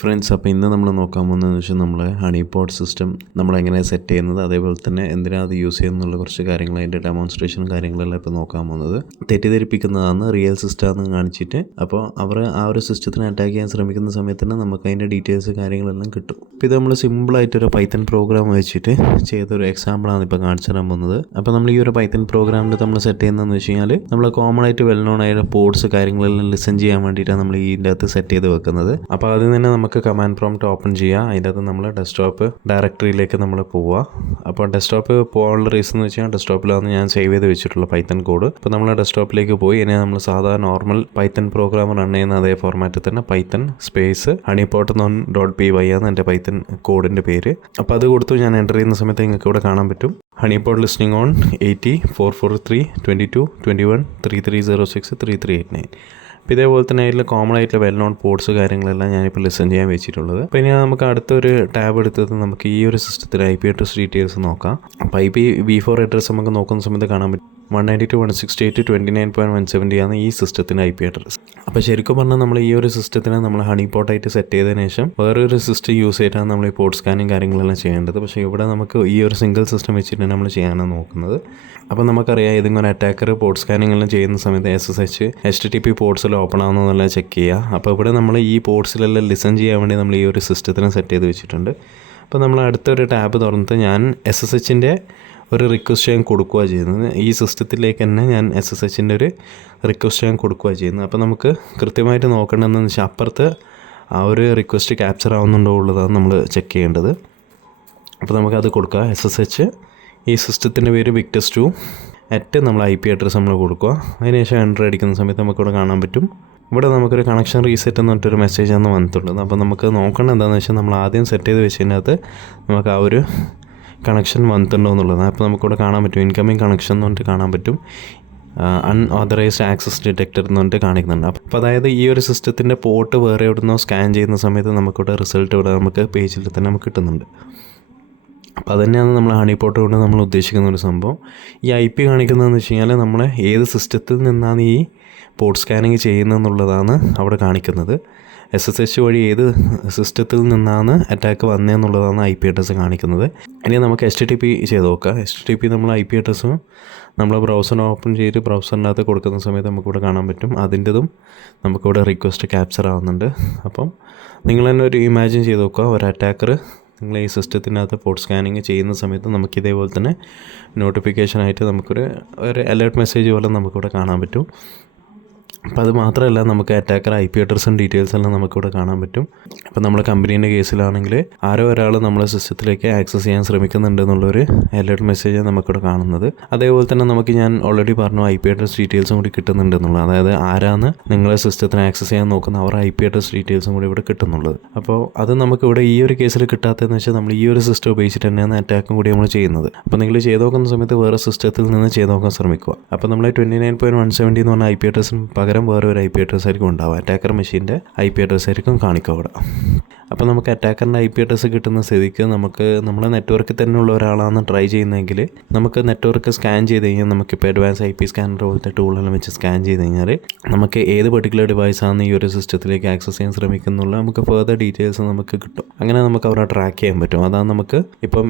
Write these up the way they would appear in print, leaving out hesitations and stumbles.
Friends, അപ്പോൾ ഇന്ന് നമ്മൾ നോക്കാൻ പോകുന്നതെന്ന് വെച്ചാൽ നമ്മൾ ഹണി പോട്ട് സിസ്റ്റം നമ്മളെങ്ങനെ സെറ്റ് ചെയ്യുന്നത്, അതേപോലെ തന്നെ എന്തിനാണ് അത് യൂസ് ചെയ്യുന്നുള്ള കുറച്ച് കാര്യങ്ങൾ, അതിൻ്റെ ഡെമോൺസ്ട്രേഷനും കാര്യങ്ങളെല്ലാം ഇപ്പോൾ നോക്കാൻ പോകുന്നത്. തെറ്റിദ്ധരിപ്പിക്കുന്നതാണ്, റിയൽ സിസ്റ്റമാണെന്ന് കാണിച്ചിട്ട് അപ്പോൾ അവർ ആ ഒരു സിസ്റ്റത്തിനെ അറ്റാക്ക് ചെയ്യാൻ ശ്രമിക്കുന്ന സമയത്ത് തന്നെ നമുക്ക് അതിൻ്റെ ഡീറ്റെയിൽസ് കാര്യങ്ങളെല്ലാം കിട്ടും. ഇപ്പോൾ ഇത് നമ്മൾ സിമ്പിളായിട്ടൊരു പൈത്തൺ പ്രോഗ്രാം വെച്ചിട്ട് ചെയ്തൊരു എക്സാമ്പിളാണ് ഇപ്പോൾ കാണിച്ചു തരാൻ പോകുന്നത്. അപ്പോൾ നമ്മൾ ഈ ഒരു പൈത്തൺ പ്രോഗ്രാമിൽ നമ്മൾ സെറ്റ് ചെയ്യുന്നതെന്ന് വെച്ച് കഴിഞ്ഞാൽ നമ്മൾ കോമൺ ആയിട്ട് വെൽ നോൺ ആയ പോർട്സ് കാര്യങ്ങളെല്ലാം ലിസൺ ചെയ്യാൻ വേണ്ടിയിട്ടാണ് നമ്മൾ ഇതിൻ്റെ അകത്ത് സെറ്റ് ചെയ്ത് വെക്കുന്നത്. അപ്പോൾ അതിൽ തന്നെ നമുക്ക് കമാൻഡ് പ്രോംപ്റ്റ് ഓപ്പൺ ചെയ്യുക. അതിൻ്റെ അകത്ത് നമ്മൾ ഡെസ്ക്ടോപ്പ് ഡയറക്ടറിയിലേക്ക് നമ്മൾ പോവുക. അപ്പോൾ ഡെസ്ക്ടോപ്പ് പോകാനുള്ള റീസൺ എന്ന് വെച്ചാൽ ഡെസ്ക്ടോപ്പിലാണ് ഞാൻ സേവ് ചെയ്ത് വെച്ചിട്ടുള്ള പൈത്തൺ കോഡ്. അപ്പോൾ നമ്മൾ ഡെസ്ക്ടോപ്പിലേക്ക് പോയി ഇനി നമ്മൾ സാധാരണ നോർമൽ പൈത്തൺ പ്രോഗ്രാം റൺ ചെയ്യുന്ന അതേ ഫോർമാറ്റിൽ തന്നെ പൈത്തൺ സ്പേസ് honeypot.py ആണ് എൻ്റെ പൈത്തൺ കോഡിൻ്റെ പേര്. അപ്പോൾ അത് കൊടുത്തു ഞാൻ എൻ്റർ ചെയ്യുന്ന സമയത്ത് നിങ്ങൾക്ക് ഇവിടെ കാണാൻ പറ്റും ഹണിപോട്ട് ലിസ്ണിംഗ് ഓൺ 80 443 22 21 3306 3389. അപ്പോൾ ഇതേപോലെ തന്നെ അതിൽ കോമൺ ആയിട്ടുള്ള വെൽ നോൺ പോർട്സ് കാര്യങ്ങളെല്ലാം ഞാനിപ്പോൾ ലിസൺ ചെയ്യാൻ വെച്ചിട്ടുള്ളത്. അപ്പോൾ ഇനി നമുക്ക് അടുത്തൊരു ടാബ് എടുത്തത് നമുക്ക് ഈ ഒരു സിസ്റ്റത്തിൽ IP അഡ്രസ് ഡീറ്റെയിൽസ് നോക്കാം. അപ്പോൾ IPv4 അഡ്രസ് നമുക്ക് നോക്കുന്ന സമയത്ത് കാണാൻ പറ്റും 192.168.29.170 ആണ് ഈ സിസ്റ്റത്തിൻ്റെ IP അഡ്രസ്. അപ്പോൾ ശരിക്കും പറഞ്ഞാൽ നമ്മൾ ഈ ഒരു സിസ്റ്റത്തിനെ നമ്മൾ ഹണി പോട്ടായിട്ട് സെറ്റ് ചെയ്തതിന് ശേഷം വേറൊരു സിസ്റ്റം യൂസ് ചെയ്തിട്ടാണ് നമ്മൾ ഈ പോർട്ട് സ്കാനിങ് കാര്യങ്ങളെല്ലാം ചെയ്യേണ്ടത്. പക്ഷേ ഇവിടെ നമുക്ക് ഈ ഒരു സിംഗിൾ സിസ്റ്റം വെച്ചിട്ട് നമ്മൾ ചെയ്യാനാണ് നോക്കുന്നത്. അപ്പോൾ നമുക്കറിയാം ഇതിങ്ങനെ അറ്റാക്കർ പോർട്ട് സ്കാനിങ് എല്ലാം ചെയ്യുന്ന സമയത്ത് SSH HTTP പോർട്സിൽ ഓപ്പൺ ആവുന്നതെല്ലാം ചെക്ക് ചെയ്യുക. അപ്പോൾ ഇവിടെ നമ്മൾ ഈ പോർട്സിലെല്ലാം ലിസൺ ചെയ്യാൻ വേണ്ടി നമ്മൾ ഈ ഒരു സിസ്റ്റത്തിനെ സെറ്റ് ചെയ്ത് വെച്ചിട്ടുണ്ട്. അപ്പോൾ നമ്മൾ അടുത്തൊരു ടാബ് തുറന്നിട്ട് ഞാൻ SSHൻ്റെ ഒരു റിക്വസ്റ്റ് ഞാൻ കൊടുക്കുക ചെയ്യുന്നത്. ഈ സിസ്റ്റത്തിലേക്ക് തന്നെ ഞാൻ SSHൻ്റെ ഒരു റിക്വസ്റ്റ് ഞാൻ കൊടുക്കുക ചെയ്യുന്നത്. അപ്പോൾ നമുക്ക് കൃത്യമായിട്ട് നോക്കേണ്ടതെന്ന് വെച്ചാൽ അപ്പുറത്ത് ആ ഒരു റിക്വസ്റ്റ് ക്യാപ്ചർ ആവുന്നുണ്ടോ ഉള്ളതാണ് നമ്മൾ ചെക്ക് ചെയ്യേണ്ടത്. അപ്പോൾ നമുക്കത് കൊടുക്കുക. SSH ഈ സിസ്റ്റത്തിൻ്റെ പേര് victus2 നമ്മൾ IP അഡ്രസ്സ് നമ്മൾ കൊടുക്കുക. അതിനുശേഷം എൻ്റർ അടിക്കുന്ന സമയത്ത് നമുക്കിവിടെ കാണാൻ പറ്റും ഇവിടെ നമുക്കൊരു കണക്ഷൻ റീസെറ്റ് എന്ന് പറഞ്ഞിട്ടൊരു മെസ്സേജാണ് വന്നിട്ടുള്ളത്. അപ്പോൾ നമുക്ക് നോക്കണം എന്താണെന്ന് വെച്ചാൽ നമ്മൾ ആദ്യം സെറ്റ് ചെയ്ത് വെച്ചതിനകത്ത് നമുക്ക് ആ ഒരു കണക്ഷൻ വന്നിട്ടുണ്ടോ എന്നുള്ളത്. അപ്പോൾ നമുക്കിവിടെ കാണാൻ പറ്റും ഇൻകമിങ് കണക്ഷൻ എന്ന് പറഞ്ഞിട്ട് കാണാൻ പറ്റും, അൺഓതറൈസ്ഡ് ആക്സസ് ഡിറ്റക്ടർ എന്ന് പറഞ്ഞിട്ട് കാണിക്കുന്നുണ്ട്. അപ്പോൾ അതായത് ഈ ഒരു സിസ്റ്റത്തിൻ്റെ പോർട്ട് വേറെ എവിടുന്നോ സ്കാൻ ചെയ്യുന്ന സമയത്ത് നമുക്കിവിടെ റിസൾട്ട് ഇവിടെ നമുക്ക് പേജിൽ തന്നെ നമുക്ക് കിട്ടുന്നുണ്ട്. അപ്പോൾ അതുതന്നെയാണ് നമ്മൾ ഹണിപോട്ട് കൊണ്ട് നമ്മൾ ഉദ്ദേശിക്കുന്ന ഒരു സംഭവം. ഈ IP കാണിക്കുന്നതെന്ന് വെച്ച് കഴിഞ്ഞാൽ നമ്മൾ ഏത് സിസ്റ്റത്തിൽ നിന്നാണ് ഈ പോർട്ട് സ്കാനിങ് ചെയ്യുന്നതെന്നുള്ളതാണ് അവിടെ കാണിക്കുന്നത്. SSH വഴി ഏത് സിസ്റ്റത്തിൽ നിന്നാണ് അറ്റാക്ക് വന്നതെന്നുള്ളതാണ് IP അഡ്രസ്സ് കാണിക്കുന്നത്. ഇനി നമുക്ക് HTTP ചെയ്ത് നോക്കാം. HTTP നമ്മൾ IP അഡ്രസ്സും നമ്മൾ ബ്രൗസർ ഓപ്പൺ ചെയ്ത് ബ്രൗസറിൻ്റെ അകത്ത് കൊടുക്കുന്ന സമയത്ത് നമുക്കിവിടെ കാണാൻ പറ്റും അതിൻ്റെതും നമുക്കിവിടെ റിക്വസ്റ്റ് ക്യാപ്ചർ ആവുന്നുണ്ട്. അപ്പം നിങ്ങൾ തന്നെ ഒരു ഇമാജിൻ ചെയ്ത് നോക്കുക, ഒരു അറ്റാക്കർ നിങ്ങൾ ഈ സിസ്റ്റത്തിനകത്ത് പോർട്ട് സ്കാനിങ് ചെയ്യുന്ന സമയത്ത് നമുക്ക് ഇതേപോലെ തന്നെ നോട്ടിഫിക്കേഷനായിട്ട് നമുക്കൊരു അലേർട്ട് മെസ്സേജ് പോലെ നമുക്കിവിടെ കാണാൻ പറ്റും. അപ്പോൾ അത് മാത്രമല്ല നമുക്ക് അറ്റാക്കർ IP അഡ്രസ്സും ഡീറ്റെയിൽസ് എല്ലാം നമുക്കിവിടെ കാണാൻ പറ്റും. അപ്പോൾ നമ്മുടെ കമ്പനീൻ്റെ കേസിലാണെങ്കിൽ ആരോ ഒരാൾ നമ്മളെ സിസ്റ്റത്തിലേക്ക് ആക്സസ് ചെയ്യാൻ ശ്രമിക്കുന്നുണ്ട് എന്നുള്ളൊരു അലേർട്ട് മെസ്സേജാണ് നമുക്കിവിടെ കാണുന്നത്. അതേപോലെ തന്നെ നമുക്ക് ഞാൻ ഓൾറെഡി പറഞ്ഞു IP അഡ്രസ് ഡീറ്റെയിൽസും കൂടി കിട്ടുന്നുണ്ട് എന്നുള്ളത്. അതായത് ആരാണ് നിങ്ങളെ സിസ്റ്റത്തിന് ആക്സസ് ചെയ്യാൻ നോക്കുന്ന അവർ IP അഡ്രസ് ഡീറ്റെയിൽസും കൂടി ഇവിടെ കിട്ടുന്നുള്ളത്. അപ്പോൾ അത് നമുക്കിവിടെ ഈ ഒരു കേസിൽ കിട്ടാത്തതെന്ന് വെച്ചാൽ നമ്മൾ ഈ ഒരു സിസ്റ്റം ഉപയോഗിച്ചിട്ട് തന്നെയാണ് അറ്റാക്കും കൂടി നമ്മൾ ചെയ്യുന്നത്. അപ്പോൾ നിങ്ങൾ ചെയ്ത് നോക്കുന്ന സമയത്ത് വേറെ സിസ്റ്റത്തിൽ നിന്ന് ചെയ്ത് നോക്കാൻ ശ്രമിക്കുക. അപ്പോൾ നമ്മൾ 29.170 എന്ന് പറഞ്ഞ IP അഡ്രസ്സിന് പകരം വേറെ ഒരു IP അഡ്രസ് ആയിരിക്കും ഉണ്ടാവുക. അറ്റാക്കർ മെഷീൻ്റെ IP അഡ്രസ് ആയിരിക്കും കാണിക്കുക അവിടെ. അപ്പോൾ നമുക്ക് അറ്റാക്കറിൻ്റെ IP അഡ്രസ്സ് കിട്ടുന്ന സ്ഥിതിക്ക് നമുക്ക് നമ്മുടെ നെറ്റ്വർക്കിൽ തന്നെ ഉള്ള ഒരാളാണ് ട്രൈ ചെയ്യുന്നതെങ്കിൽ നമുക്ക് നെറ്റ്വർക്ക് സ്കാൻ ചെയ്ത് കഴിഞ്ഞാൽ നമുക്കിപ്പോൾ അഡ്വാൻസ് IP സ്കാനർ പോലത്തെ ടൂളെല്ലാം വെച്ച് സ്കാൻ ചെയ്ത് കഴിഞ്ഞാൽ നമുക്ക് ഏത് പെർട്ടിക്കുലർ ഡിവൈസാണ് ഈ ഒരു സിസ്റ്റത്തിലേക്ക് ആക്സസ് ചെയ്യാൻ ശ്രമിക്കുന്നുള്ള നമുക്ക് ഫർദർ ഡീറ്റെയിൽസ് നമുക്ക് കിട്ടും. അങ്ങനെ നമുക്ക് അവരെ ട്രാക്ക് ചെയ്യാൻ പറ്റും. അതാണ് നമുക്ക് ഇപ്പം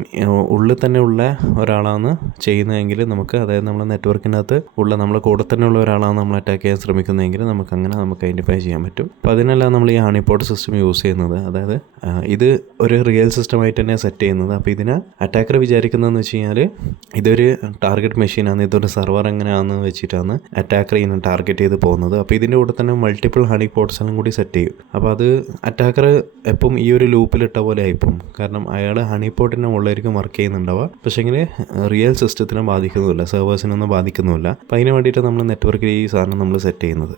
ഉള്ളിൽ തന്നെ ഉള്ള ഒരാളാണ് ചെയ്യുന്നതെങ്കിൽ നമുക്ക്, അതായത് നമ്മുടെ നെറ്റ്വർക്കിനകത്ത് ഉള്ള നമ്മുടെ കൂടെ തന്നെ ഉള്ള ഒരാളാണ് നമ്മൾ അറ്റാക്ക് ചെയ്യാൻ ശ്രമിക്കുന്നതെങ്കിൽ നമുക്ക് ഐഡൻറ്റിഫൈ ചെയ്യാൻ പറ്റും. അപ്പോൾ അതിനെല്ലാം നമ്മൾ ഈ ഹണിപോട്ട് സിസ്റ്റം യൂസ് ചെയ്യുന്നത്, അതായത് ഇത് ഒരു റിയൽ സിസ്റ്റമായിട്ട് തന്നെ സെറ്റ് ചെയ്യുന്നത്. അപ്പോൾ ഇതിനെ അറ്റാക്കർ വിചാരിക്കുന്നതെന്ന് വെച്ച് കഴിഞ്ഞാൽ ഇതൊരു ടാർഗറ്റ് മെഷീനാണ്, ഇതൊരു സെർവർ എങ്ങനെയാണെന്ന് വെച്ചിട്ടാണ് അറ്റാക്കർ ഇതിനെ ടാർഗറ്റ് ചെയ്ത് പോകുന്നത്. അപ്പോൾ ഇതിൻ്റെ കൂടെ തന്നെ മൾട്ടിപ്പിൾ ഹണിപോട്ട്സ് എല്ലാം കൂടി സെറ്റ് ചെയ്യും. അപ്പോൾ അത് അറ്റാക്കർ എപ്പം ഈ ഒരു ലൂപ്പിലിട്ട പോലെ ആയിപ്പോവും. കാരണം അയാൾ ഹണിപോട്ടിൻ്റെ മുകളിലായിരിക്കും വർക്ക് ചെയ്യുന്നുണ്ടാവുക, പക്ഷേ ഇങ്ങനെ റിയൽ സിസ്റ്റത്തിനെ ബാധിക്കുന്നുമില്ല, സെർവേഴ്സിനൊന്നും ബാധിക്കുന്നുമില്ല. അപ്പോൾ അതിന് വേണ്ടിയിട്ട് നമ്മൾ നെറ്റ്വർക്കിൽ ഈ സാധനം നമ്മൾ സെറ്റ് ചെയ്യുന്നത്.